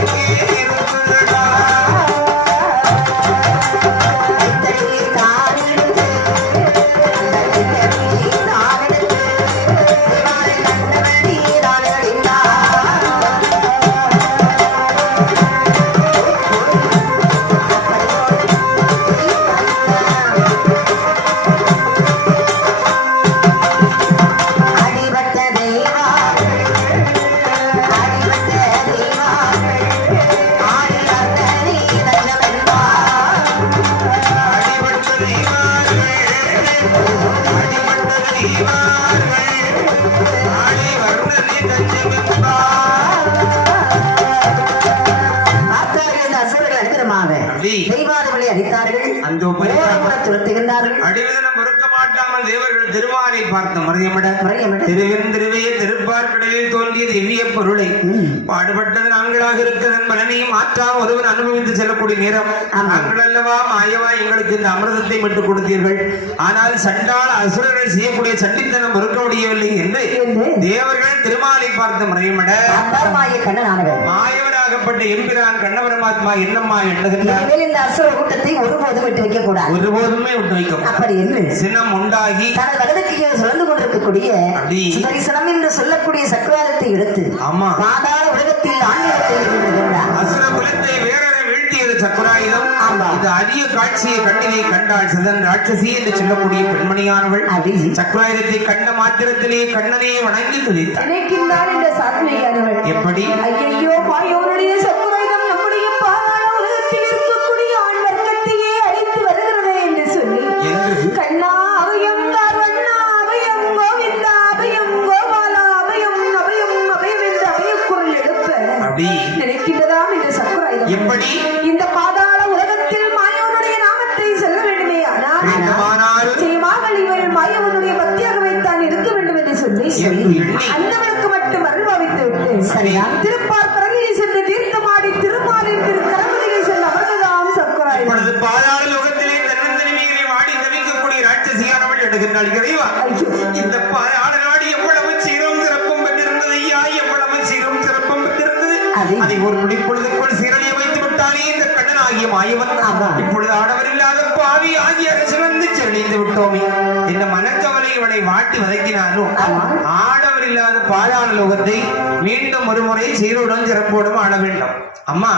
Música அப்படி அடித்தார்கள். அந்த துரத்துகின்றார்கள். அடிவதனம் பொறுக்க மாட்டாமல் தேவர்கள் திருவாரை பார்த்த மறையமிட மறையமிட. திருவிருந்திருவைய திருப்பார்கடலில் தோன்றிய பொருளை. பாடுபட்டது நான்களாக இருக்கிறதன் பலனையும் மாற்றாம் ஒருவர் அனுபவித்து செல்லக்கூடிய நேரம். நாங்கள் அல்லவா மாயவா எங்களுக்கு இந்த அமிர்தத்தை மட்டும் கொடுத்தீர்கள். ஆனால் சண்டால் அசுரர்கள் செய்யக்கூடிய சண்டித்தனம் மறுக்க முடியவில்லை என்று தேவர்கள் திருமாலை பார்த்த மறையமிட. மாயவன் மாயவராகப்பட்ட எம்பிரான் கண்ணபரமாத்மா என்னம்மா எண்ணுகின்றார்? இந்த அசுர கூட்டத்தை ஒருபோதும் விட்டு வைக்க கூடாது ஒருபோதுமே விட்டு வைக்க அப்படி என்று சினம் உண்டாகி தனது வலதுக்கு சுழந்து கொண்டிருக்கக்கூடிய அப்படி. சுதரிசனம் என்று சொல்லக்கூடிய சக்கராரத்தை எடுத்து ஆமா. பாதாள காட்சியை கண்ணிலே கண்டாள் சதன் ராட்சசி என்று சொல்லக்கூடிய பெண்மணியானவள் சக்குராயுதத்தை கண்ட மாத்திரத்திலே கண்ணனையே வணங்கி துதித்தாள். இந்த சாத்விகானவள் எப்படி? ஐயையோ பாயோனுடைய சக்கராயுதம் நம்முடைய பாதாள உலகத்தில் இருக்கக்கூடிய ஆண் வர்க்கத்தையே அழித்து வருகிறதே என்று சொல்லி கண்ணா அபயம் தார்வண்ணா அபயம் கோவிந்தா அபயம் கோபாலா அபயம் அபயம் அபயம் என்று அபயக்குரல் அப்படி? நினைக்கின்றதாம் இந்த சக்கராயுதம் எப்படி? இந்த சொல்லி அந்தவனுக்கு மட்டும் அருள் பாவித்து விட்டு சரியா? திருப்பார் கரங்களில் சென்று தீர்த்தமாடி திருமாலின் திரு கரங்களில் சென்று அமர்ந்ததாம் சக்கராயுதம் இப்பொழுது பாதாள லோகத்திலே தன்னந்தனிமையிலே வாடி தவிக்கக்கூடிய ராட்சசியானவள் எடுக்கின்றாள் இறைவா. இந்த பாதாள நாடு எவ்வளவு சீரும் சிறப்பும் பெற்றிருந்தது? ஐயா எவ்வளவு சீரும் சிறப்பும் பெற்றிருந்தது? அதை- ஒரு நொடிப்பொழுதுக்குள் சீரழிய வைத்து விட்டானே இந்த ஆகிய மாயவன். இப்பொழுது ஆடவர் இல்லாத பாவி ஆகிய அரசு வந்து செழிந்து விட்டோமே. இவனை வதக்கினாலும் ஆடவர் இல்லாத பாதாள லோகத்தை மீண்டும் ஒருமுறை சீரோடும் சிறப்போடும் ஆட வேண்டும். அம்மா